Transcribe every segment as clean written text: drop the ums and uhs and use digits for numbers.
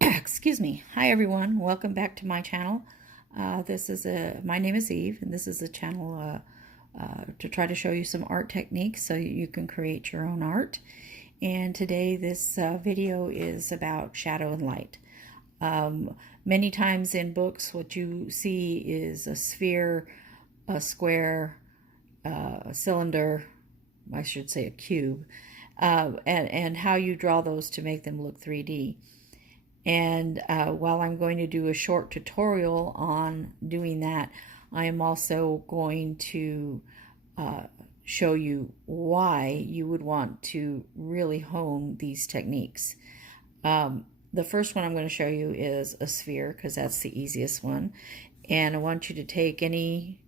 Excuse me. Hi everyone. Welcome back to my channel. My name is Eve, and this is a channel to try to show you some art techniques so you can create your own art. And today this video is about shadow and light. Many times in books, what you see is a sphere, a square, a cylinder, I should say a cube, and how you draw those to make them look 3D. And while I'm going to do a short tutorial on doing that, I am also going to show you why you would want to really hone these techniques. The first one I'm going to show you is a sphere, because that's the easiest one. And I want you to take any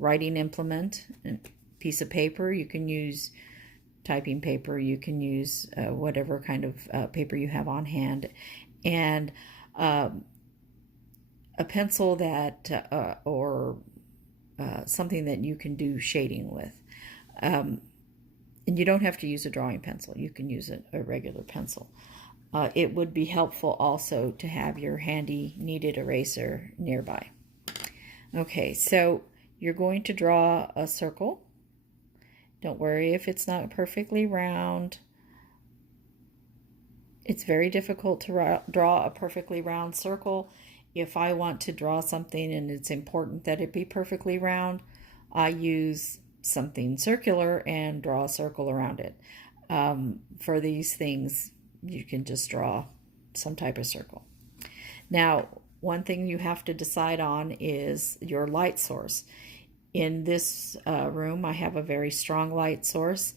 writing implement, a piece of paper. You can use typing paper, you can use whatever kind of paper you have on hand, and a pencil that or something that you can do shading with. And you don't have to use a drawing pencil. You can use a regular pencil. It would be helpful also to have your handy kneaded eraser nearby. Okay, so you're going to draw a circle. Don't worry if it's not perfectly round. It's very difficult to draw a perfectly round circle. If I want to draw something and it's important that it be perfectly round, I use something circular and draw a circle around it. For these things, you can just draw some type of circle. Now, one thing you have to decide on is your light source. In this room, I have a very strong light source,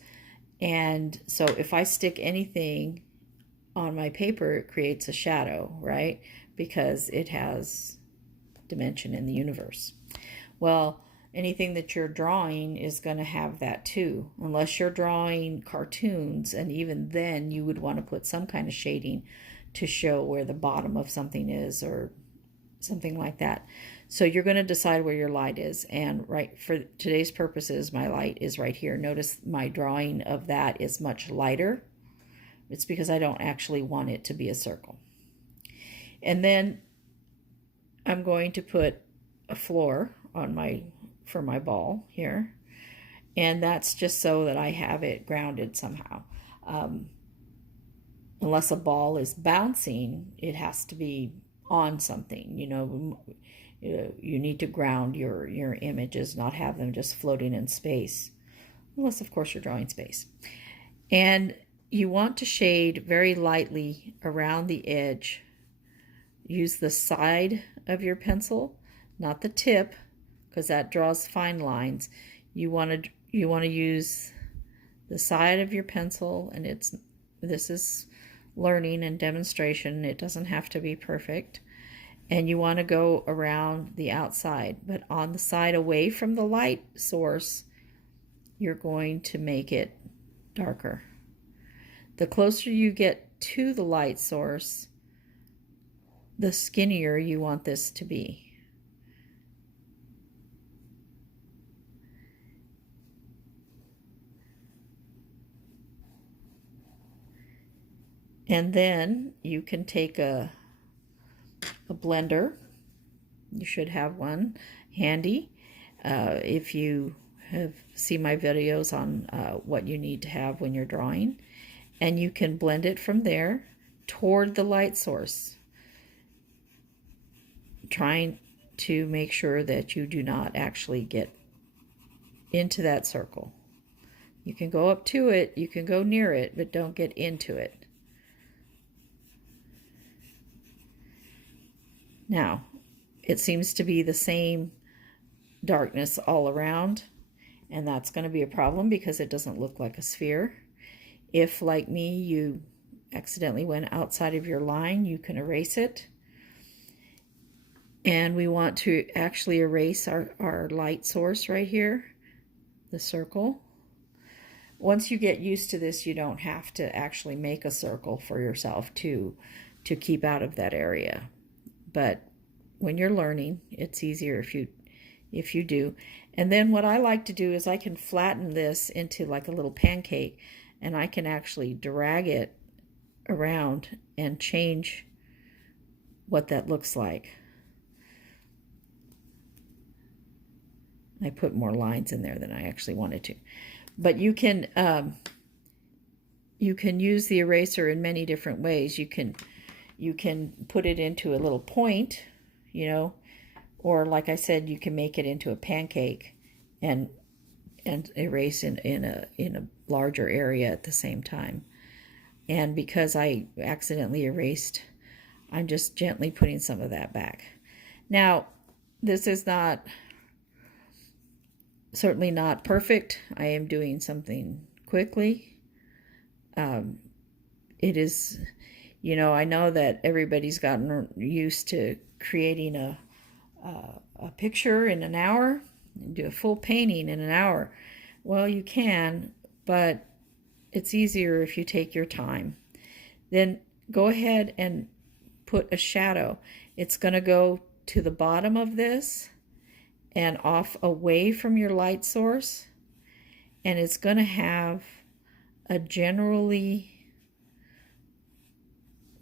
and so if I stick anything on my paper, it creates a shadow, right? Because it has dimension in the universe. Well, anything that you're drawing is going to have that too, unless you're drawing cartoons, and even then you would want to put some kind of shading to show where the bottom of something is or something like that. So you're going to decide where your light is, and right for today's purposes, my light is right here. Notice my drawing of that is much lighter. It's because I don't actually want it to be a circle. And then I'm going to put a floor on for my ball here, and that's just so that I have it grounded somehow. Unless a ball is bouncing, it has to be on something. You need to ground your images, not have them just floating in space, unless of course you're drawing space. And you want to shade very lightly around the edge. Use the side of your pencil, not the tip, because that draws fine lines. You want to use the side of your pencil, and this is learning and demonstration. It doesn't have to be perfect. And you want to go around the outside, but on the side away from the light source, you're going to make it darker. The closer you get to the light source, the skinnier you want this to be. And then you can take a blender. You should have one handy. If you have seen my videos on what you need to have when you're drawing. And you can blend it from there toward the light source, trying to make sure that you do not actually get into that circle. You can go up to it, you can go near it, but don't get into it. Now, it seems to be the same darkness all around, and that's going to be a problem because it doesn't look like a sphere. If, like me, you accidentally went outside of your line, you can erase it. And we want to actually erase our light source right here, the circle. Once you get used to this, you don't have to actually make a circle for yourself to keep out of that area. But when you're learning, it's easier if you do. And then what I like to do is I can flatten this into like a little pancake, and I can actually drag it around and change what that looks like. I put more lines in there than I actually wanted to. But you can use the eraser in many different ways. You can put it into a little point, you know, or like I said, you can make it into a pancake and erase in a larger area at the same time. And because I accidentally erased, I'm just gently putting some of that back. Now, this is certainly not perfect. I am doing something quickly. It is, you know, I know that everybody's gotten used to creating a picture in an hour and do a full painting in an hour. Well, you can, but it's easier if you take your time. Then go ahead and put a shadow. It's going to go to the bottom of this and off away from your light source, and it's going to have a generally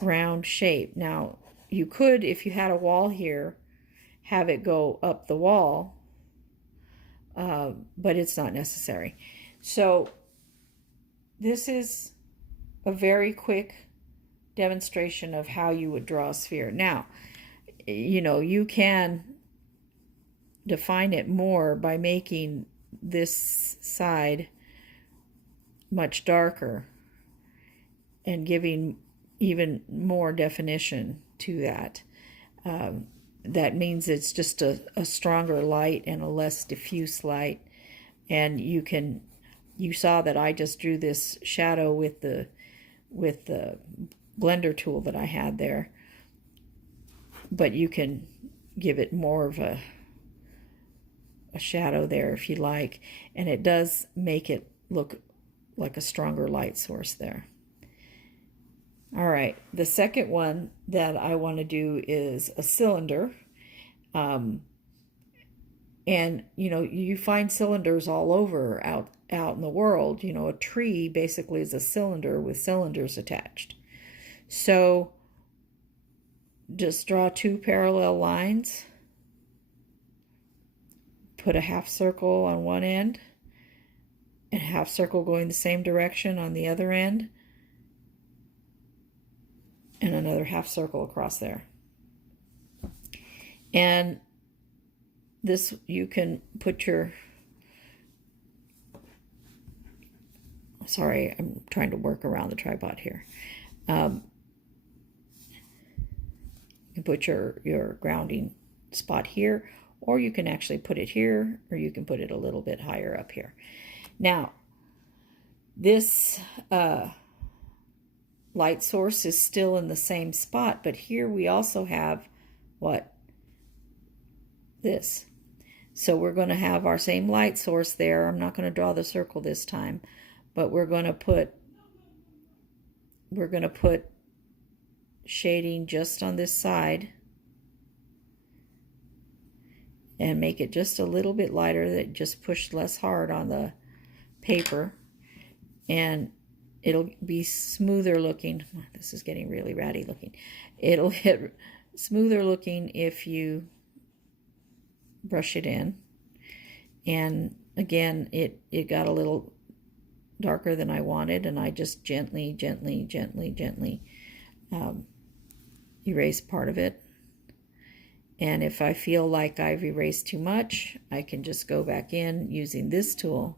round shape. Now, you could, if you had a wall here, have it go up the wall, but it's not necessary. So this is a very quick demonstration of how you would draw a sphere. Now, you know, you can define it more by making this side much darker and giving even more definition to that. That means it's just a stronger light and a less diffuse light. And you saw that I just drew this shadow with the blender tool that I had there. But you can give it more of a shadow there if you like, and it does make it look like a stronger light source there. All right, the second one that I want to do is a cylinder. And you know, you find cylinders all over out in the world. You know, a tree basically is a cylinder with cylinders attached. So just draw two parallel lines. Put a half circle on one end and a half circle going the same direction on the other end, and another half circle across there. And this, you can put your, sorry, I'm trying to work around the tripod here. You can put your grounding spot here, or you can actually put it here, or you can put it a little bit higher up here. Now, this light source is still in the same spot, but here we also have what? This. So we're going to have our same light source there. I'm not going to draw the circle this time, but we're going to put shading just on this side and make it just a little bit lighter, that just push less hard on the paper, and it'll be smoother looking. This is getting really ratty looking. It'll get smoother looking if you brush it in. And again, it got a little darker than I wanted, and I just gently erase part of it. And if I feel like I've erased too much, I can just go back in using this tool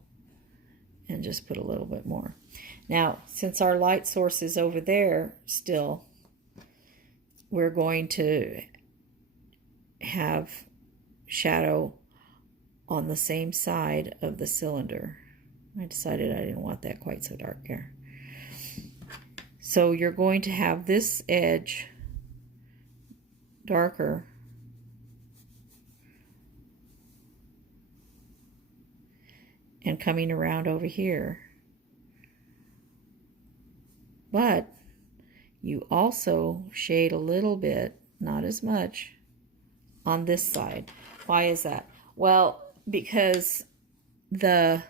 and just put a little bit more. Now, since our light source is over there still, we're going to have shadow on the same side of the cylinder. I decided I didn't want that quite so dark here. So you're going to have this edge darker and coming around over here. But you also shade a little bit, not as much, on this side. Why is that? Well, because this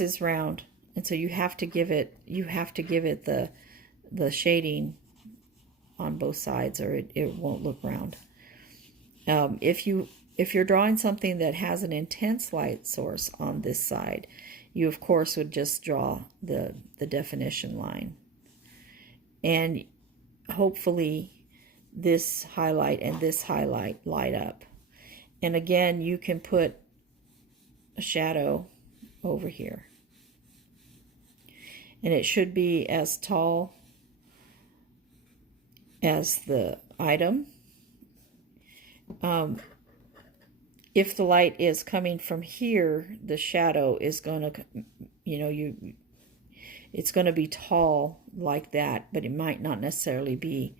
is round, and so you have to give it the shading on both sides, or it won't look round. If you're drawing something that has an intense light source on this side, you of course would just draw the definition line. And hopefully this highlight and this highlight light up. And again, you can put a shadow over here. And it should be as tall as the item. If the light is coming from here, the shadow is going to, it's going to be tall like that, but it might not necessarily be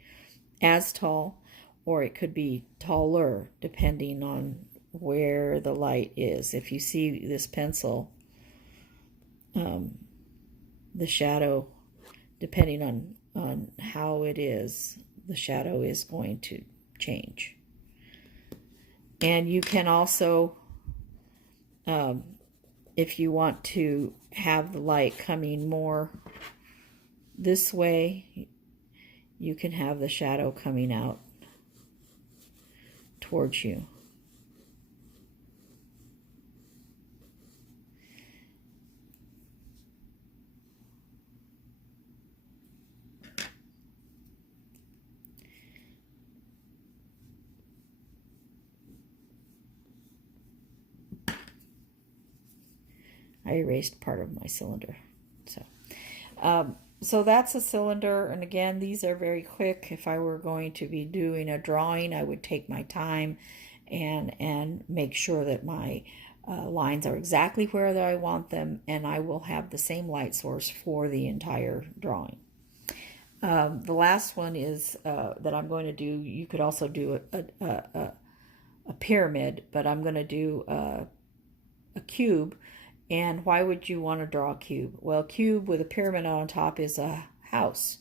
as tall, or it could be taller depending on where the light is. If you see this pencil, the shadow, depending on how it is, the shadow is going to change. And you can also, if you want to have the light coming more this way, you can have the shadow coming out towards you. I erased part of my cylinder. So that's a cylinder, and again, these are very quick. If I were going to be doing a drawing, I would take my time and make sure that my lines are exactly where that I want them, and I will have the same light source for the entire drawing. The last one is that I'm going to do, you could also do a pyramid, but I'm going to do a cube. And why would you want to draw a cube? Well, a cube with a pyramid on top is a house.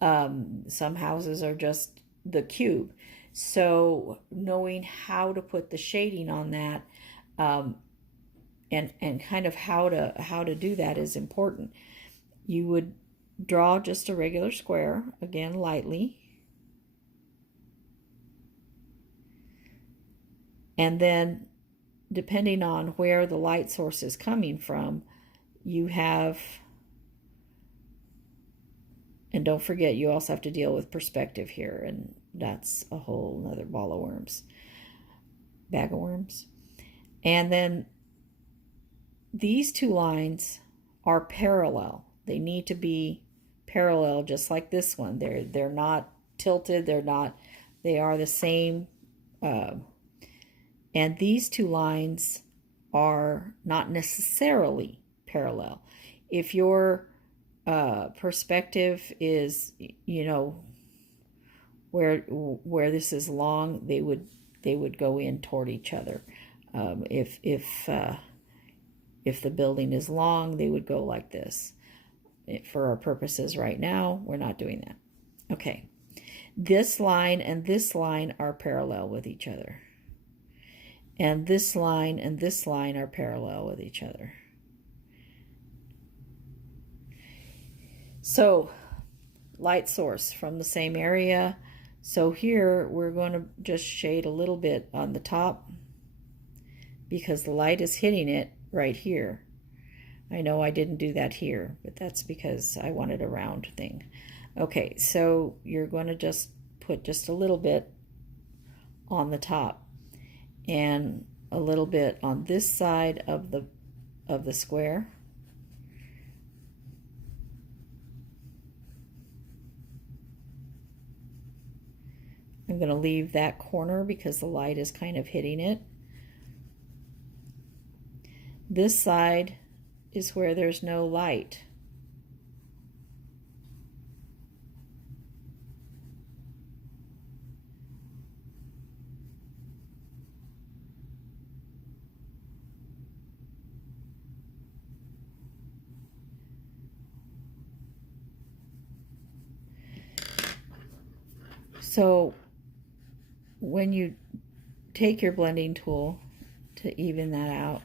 Some houses are just the cube. So knowing how to put the shading on that, and kind of how to do that is important. You would draw just a regular square, again lightly, and then depending on where the light source is coming from, you have, and don't forget, you also have to deal with perspective here, and that's a whole nother ball of worms, bag of worms. And then these two lines are parallel. They need to be parallel, just like this one. They're not tilted. They are the same. And these two lines are not necessarily parallel. If your perspective is, where this is long, they would go in toward each other. If the building is long, they would go like this. For our purposes right now, we're not doing that. Okay, this line and this line are parallel with each other. And this line and this line are parallel with each other. So, light source from the same area. So here we're going to just shade a little bit on the top because the light is hitting it right here. I know I didn't do that here, but that's because I wanted a round thing. Okay, so you're going to just put just a little bit on the top and a little bit on this side of the square. I'm going to leave that corner because the light is kind of hitting it. This side is where there's no light. So when you take your blending tool to even that out,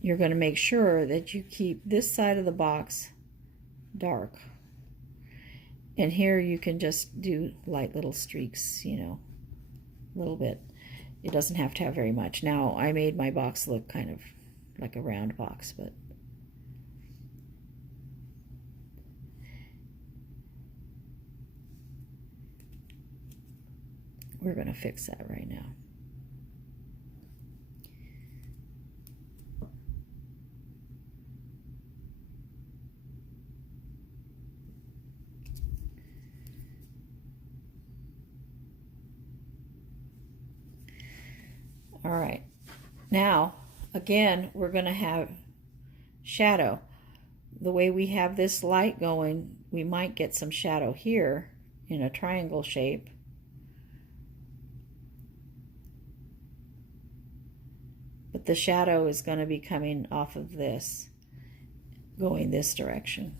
you're going to make sure that you keep this side of the box dark. And here you can just do light little streaks, you know, a little bit. It doesn't have to have very much. Now, I made my box look kind of like a round box, but we're going to fix that right now. All right, now again we're going to have shadow. The way we have this light going, we might get some shadow here in a triangle shape. But the shadow is going to be coming off of this, going this direction.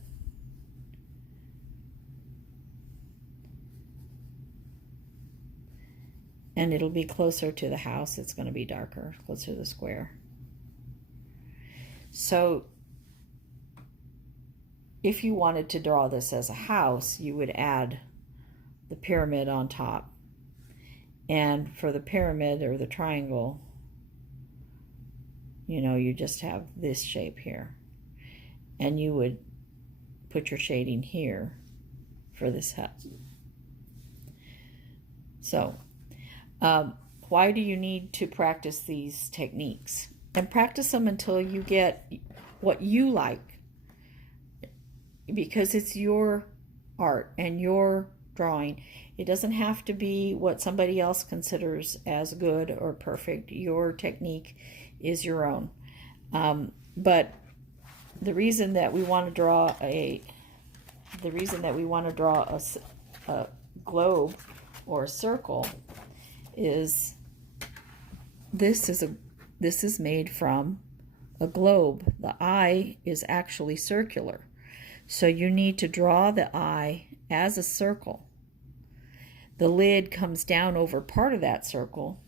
And it'll be closer to the house. It's going to be darker, closer to the square. So if you wanted to draw this as a house, you would add the pyramid on top. And for the pyramid or the triangle, you know, you just have this shape here. And you would put your shading here for this house. So, why do you need to practice these techniques? And practice them until you get what you like, because it's your art and your drawing. It doesn't have to be what somebody else considers as good or perfect. Your technique is your own. But the reason that we want to draw a globe or a circle is this is made from a globe. The eye is actually circular. So you need to draw the eye as a circle. The lid comes down over part of that circle.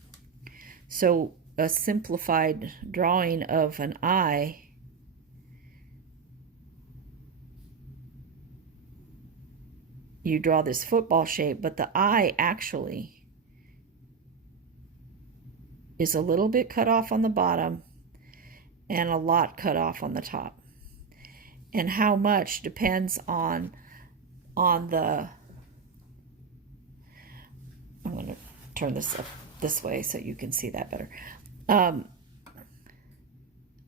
So a simplified drawing of an eye you draw this football shape, but the eye actually is a little bit cut off on the bottom and a lot cut off on the top. And how much depends on the, I'm going to turn this up this way so you can see that better.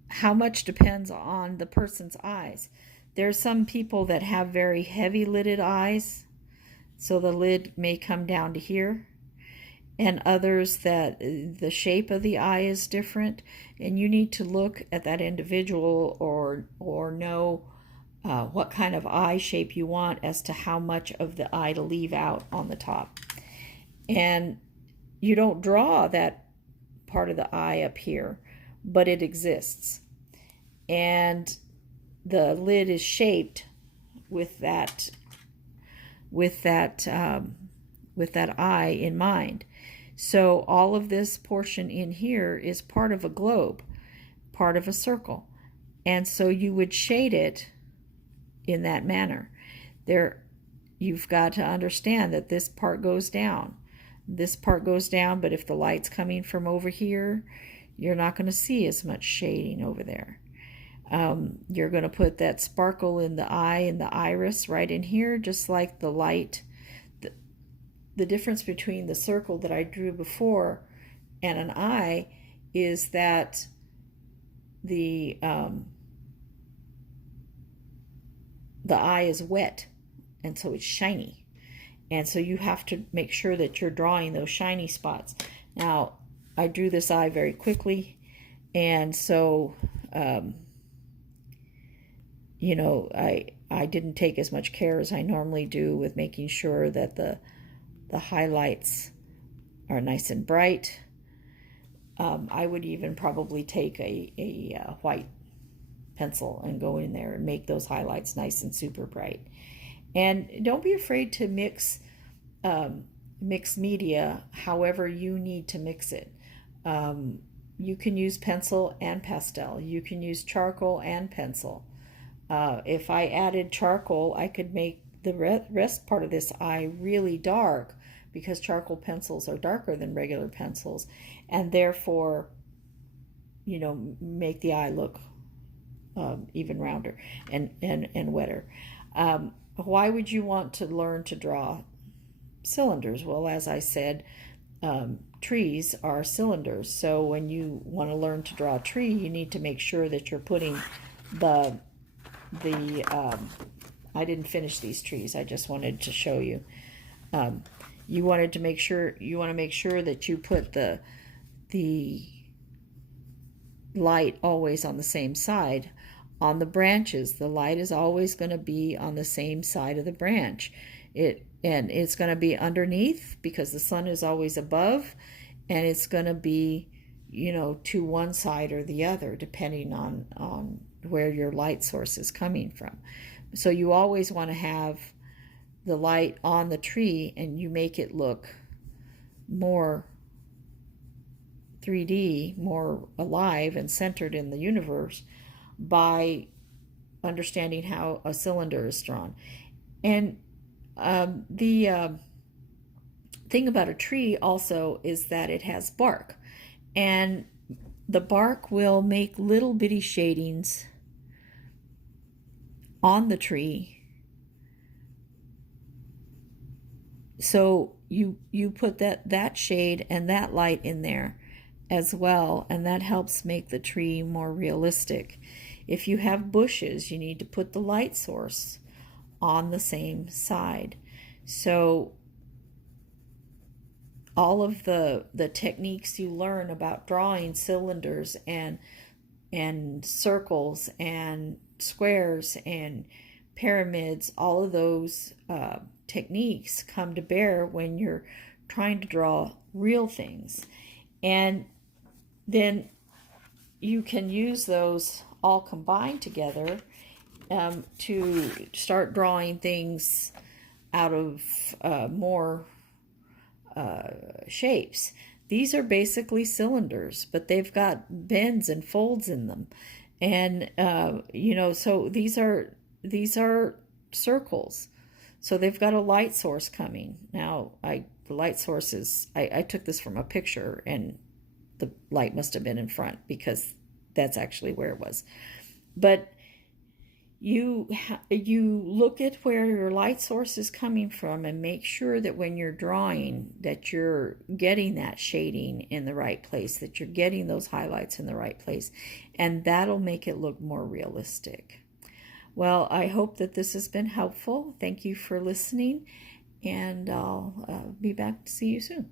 How much depends on the person's eyes. There's some people that have very heavy lidded eyes, so the lid may come down to here, and others that the shape of the eye is different, and you need to look at that individual or know what kind of eye shape you want as to how much of the eye to leave out on the top. And you don't draw that part of the eye up here, but it exists. And the lid is shaped with that eye in mind. So all of this portion in here is part of a globe, part of a circle. And so you would shade it in that manner. You've got to understand that this part goes down. This part goes down, but if the light's coming from over here, you're not going to see as much shading over there. You're going to put that sparkle in the eye and the iris right in here, just like the light. The difference between the circle that I drew before and an eye is that the eye is wet, and so it's shiny. And so you have to make sure that you're drawing those shiny spots. Now, I drew this eye very quickly, and so you know, I didn't take as much care as I normally do with making sure that the highlights are nice and bright. I would even probably take a white pencil and go in there and make those highlights nice and super bright. And don't be afraid to mix media however you need to mix it. You can use pencil and pastel. You can use charcoal and pencil. If I added charcoal, I could make the rest part of this eye really dark, because charcoal pencils are darker than regular pencils, and therefore, make the eye look even rounder and wetter. Why would you want to learn to draw cylinders? Well, as I said, trees are cylinders. So when you want to learn to draw a tree, you need to make sure that you're putting the I didn't finish these trees. I just wanted to show you. You want to make sure that you put the light always on the same side. On the branches, the light is always going to be on the same side of the branch. And it's going to be underneath, because the sun is always above, and it's going to be, to one side or the other, depending on where your light source is coming from. So you always want to have the light on the tree, and you make it look more 3D, more alive and centered in the universe, by understanding how a cylinder is drawn. And the thing about a tree also is that it has bark, and the bark will make little bitty shadings on the tree. So you put that shade and that light in there as well, and that helps make the tree more realistic. If you have bushes, you need to put the light source on the same side. So all of the techniques you learn about drawing cylinders and circles and squares and pyramids, all of those techniques come to bear when you're trying to draw real things. And then you can use those all combined together to start drawing things out of more shapes. These are basically cylinders, but they've got bends and folds in them, and so these are circles. So they've got a light source coming. Now, the light source is, I took this from a picture, and the light must have been in front, because that's actually where it was. But you look at where your light source is coming from, and make sure that when you're drawing, that you're getting that shading in the right place, that you're getting those highlights in the right place, and that'll make it look more realistic. Well, I hope that this has been helpful. Thank you for listening, and I'll be back to see you soon.